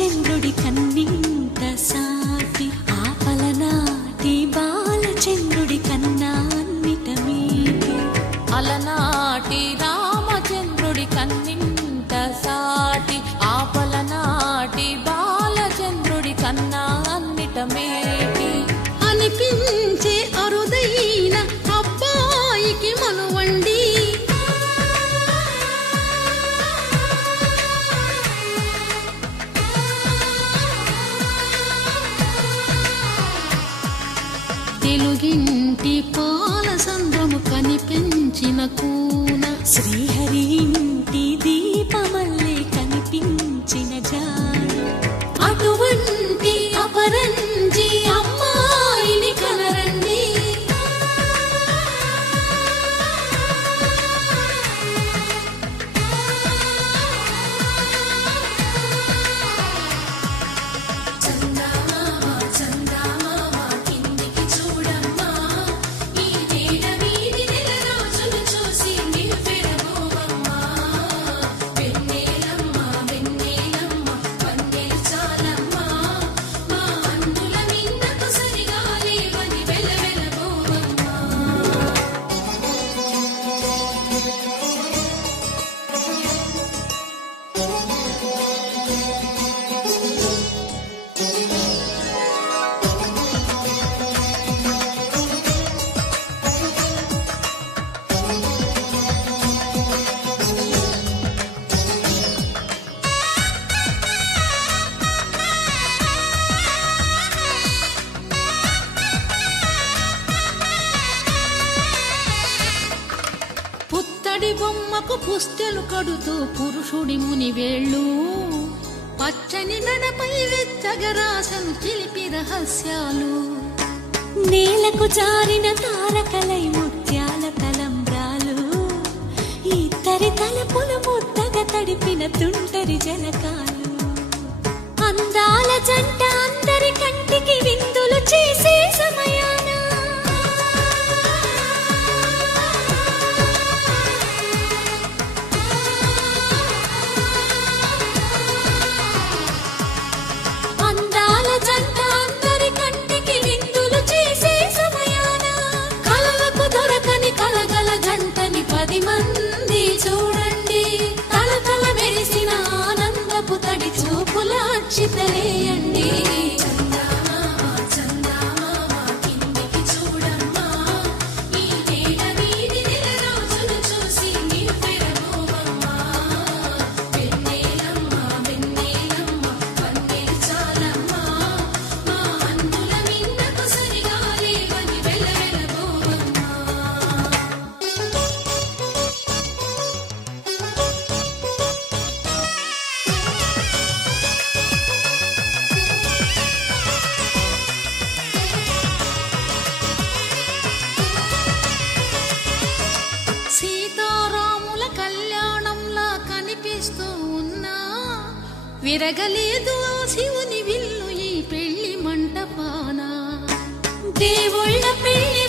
బాలచంద్రుడి కన్నింత సాటి ఆపలనాటి బాలచంద్రుడి కన్నా అన్నిట మీటి అలనాటి రామచంద్రుడి కన్నింత సాటి ఆపలనాటి బాలచంద్రుడి కన్నా అన్నిట మేటి అనిపించే అరుదైన అబ్బాయికి మనువండి తెలుగింటి పాలసంద్రము కనిపించిన కూన శ్రీహరి ఇంటి దీపమల్లే కనిపించిన జాన అటువంటి అపరంజి అమ్మాయిని కనరండి పుత్తడి బొమ్మకు పుస్తెలు కడుతూ పురుషుడి ముని వేళ్ళు పచ్చని మెడపై వెచ్చగరాసను చిలిపి రహస్యాలు నేలకు జారిన తారకలై ముత్యాల తలంబ్రాలు ఇద్దరి తలపులు ముద్దగా తడిపిన తుంటరి జలకాలు అందాల జంట అందరి కంటికి విందులు చేసే సమయాన అందాల జంట అందరి కంటికి విందులు చేసే సమయాన కలలకు దొరకని కలగల జంటని 10 మంది చూడండి తలతల మెరిసిన ఆనందపు తడి చూపుల అక్షితలేయండి సీతారాముల కళ్యాణంలా కనిపిస్తూ ఉన్నా విరగలేదు ఆ శివుని విల్లు ఈ పెళ్లి మంటపాన దేవుళ్ళ పెళ్లి